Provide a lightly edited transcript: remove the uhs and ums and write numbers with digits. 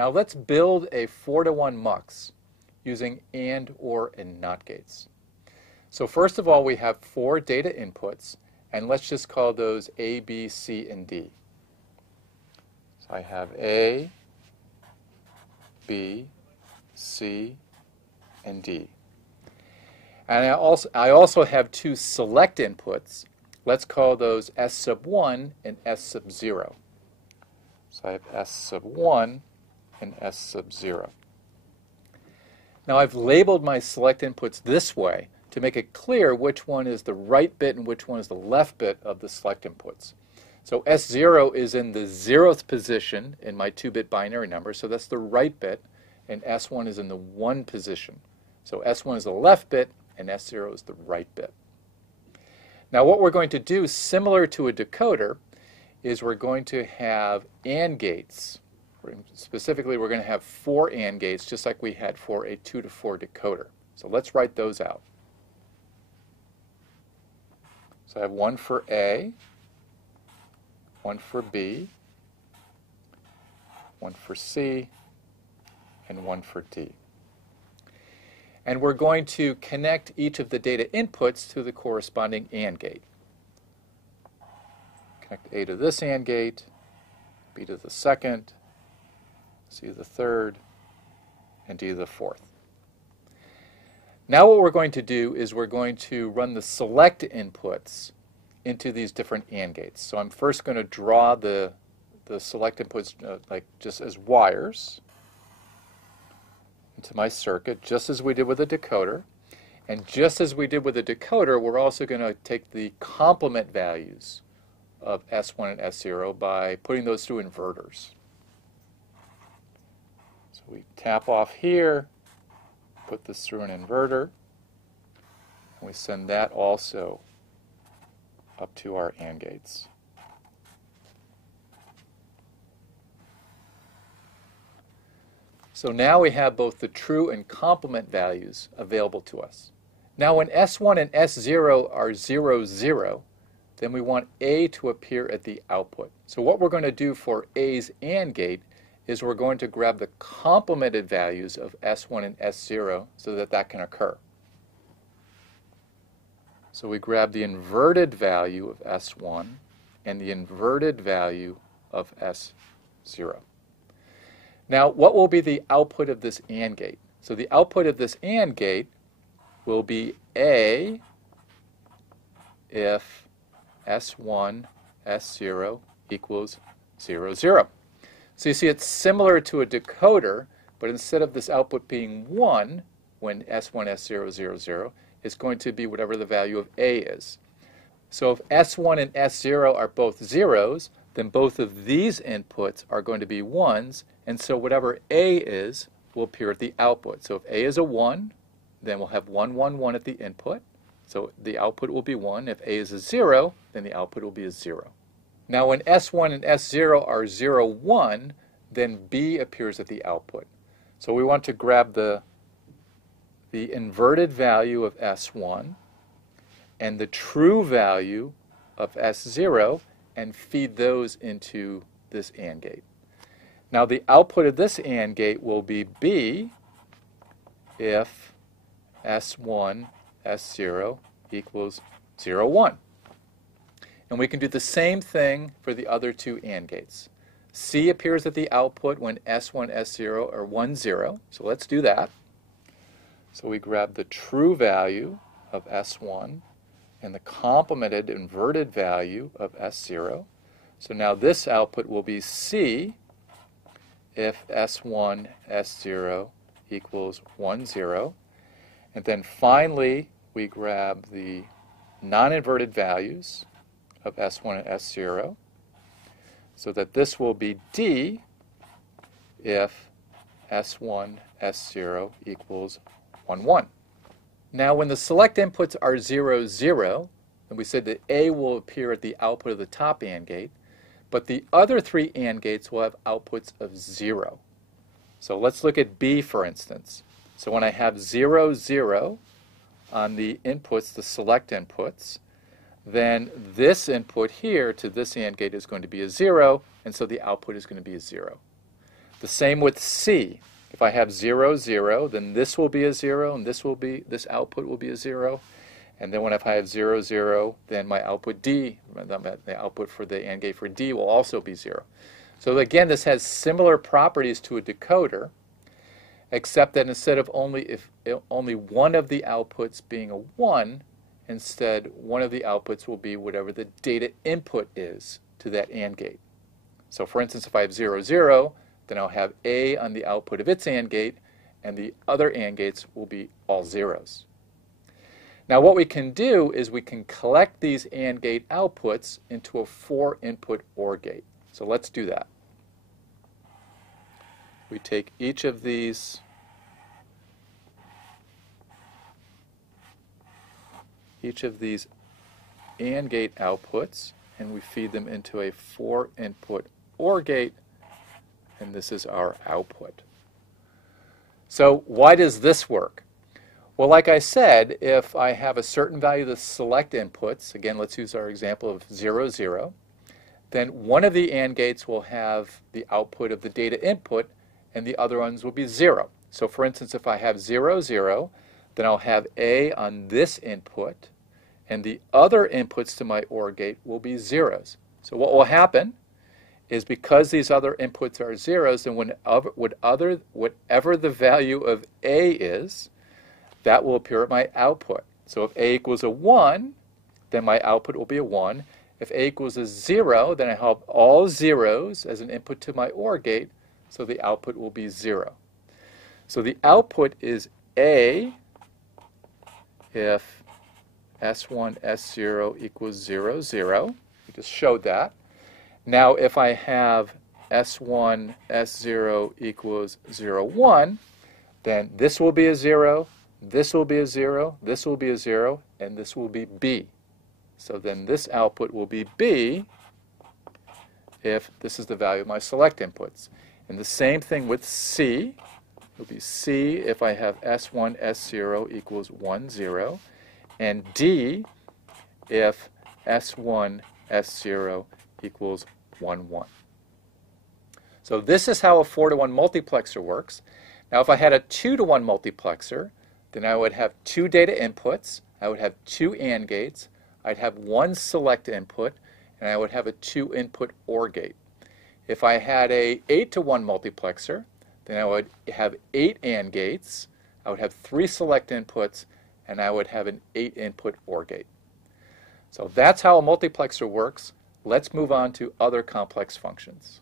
Now let's build a 4-to-1 mux using AND, OR, and NOT gates. So first of all, we have 4 data inputs, and let's just call those A, B, C, and D. So I have A, B, C, and D. And I also have 2 select inputs. Let's call those S sub 1 and S sub 0. So I have S sub 1 and S sub 0. Now I've labeled my select inputs this way to make it clear which one is the right bit and which one is the left bit of the select inputs. So S0 is in the 0th position in my 2-bit binary number, so that's the right bit, and S1 is in the 1 position. So S1 is the left bit, and S0 is the right bit. Now what we're going to do, similar to a decoder, is we're going to have AND gates. Specifically, we're going to have 4 AND gates, just like we had for a 2-to-4 decoder. So let's write those out. So I have one for A, one for B, one for C, and one for D. And we're going to connect each of the data inputs to the corresponding AND gate. Connect A to this AND gate, B to the second, C to the third, and D to the fourth. Now what we're going to do is we're going to run the select inputs into these different AND gates. So I'm first going to draw the select inputs like just as wires into my circuit, just as we did with a decoder. And just as we did with a decoder, we're also going to take the complement values of S1 and S0 by putting those through inverters. So we tap off here, put this through an inverter, and we send that also up to our AND gates. So now we have both the true and complement values available to us. Now when S1 and S0 are 0, 0, then we want A to appear at the output. So what we're going to do for A's AND gate is we're going to grab the complemented values of S1 and S0 so that that can occur. So we grab the inverted value of S1 and the inverted value of S0. Now what will be the output of this AND gate? So the output of this AND gate will be A if S1, S0 equals 0, 0. So you see it's similar to a decoder, but instead of this output being 1 when S1, S0, 0, 0, it's going to be whatever the value of A is. So if S1 and S0 are both zeros, then both of these inputs are going to be 1s, and so whatever A is will appear at the output. So if A is a 1, then we'll have 1, 1, 1 at the input. So the output will be 1. If A is a 0, then the output will be a 0. Now when S1 and S0 are 0, 1, then B appears at the output. So we want to grab the inverted value of S1 and the true value of S0 and feed those into this AND gate. Now the output of this AND gate will be B if S1, S0 equals 0, 1. And we can do the same thing for the other 2 AND gates. C appears at the output when S1, S0 are 1, 0. So let's do that. So we grab the true value of S1 and the complemented inverted value of S0. So now this output will be C if S1, S0 equals 1, 0. And then finally, we grab the non-inverted values of S1 and S0 so that this will be D if S1, S0 equals 1, 1. Now when the select inputs are 0, 0, and we said that A will appear at the output of the top AND gate, but the other 3 AND gates will have outputs of 0. So let's look at B for instance. So when I have 0, 0 on the inputs, the select inputs, then this input here to this AND gate is going to be a 0, and so the output is going to be a 0. The same with C. If I have 0, 0, then this will be a 0, and this output will be a 0. And then if I have 0, 0, then my output D, the output for the AND gate for D will also be 0. So again, this has similar properties to a decoder, except that instead of only one of the outputs being a 1, instead one of the outputs will be whatever the data input is to that AND gate. So for instance, if I have 0, 0, then I'll have A on the output of its AND gate, and the other AND gates will be all zeros. Now what we can do is we can collect these AND gate outputs into a 4-input OR gate. So let's do that. We take each of these AND gate outputs, and we feed them into a 4-input OR gate, and this is our output. So why does this work? Well, like I said, if I have a certain value of the select inputs, again, let's use our example of 0, 0, then one of the AND gates will have the output of the data input, and the other ones will be 0. So for instance, if I have 0, 0, then I'll have A on this input, and the other inputs to my OR gate will be zeros. So what will happen is because these other inputs are zeros, then whatever the value of A is, that will appear at my output. So if A equals a 1, then my output will be a 1. If A equals a 0, then I have all zeros as an input to my OR gate, so the output will be 0. So the output is A if S1, S0 equals 0, 0. We just showed that. Now if I have S1, S0 equals 0, 1, then this will be a 0, this will be a 0, this will be a 0, and this will be B. So then this output will be B if this is the value of my select inputs. And the same thing with C. It will be C if I have S1, S0 equals 1, 0, and D if S1, S0 equals 1, 1. So this is how a 4-to-1 multiplexer works. Now if I had a 2-to-1 multiplexer, then I would have 2 data inputs, I would have 2 AND gates, I'd have 1 select input, and I would have a 2-input OR gate. If I had a 8-to-1 multiplexer, then I would have 8 AND gates, I would have 3 select inputs, and I would have an 8-input OR gate. So that's how a multiplexer works. Let's move on to other complex functions.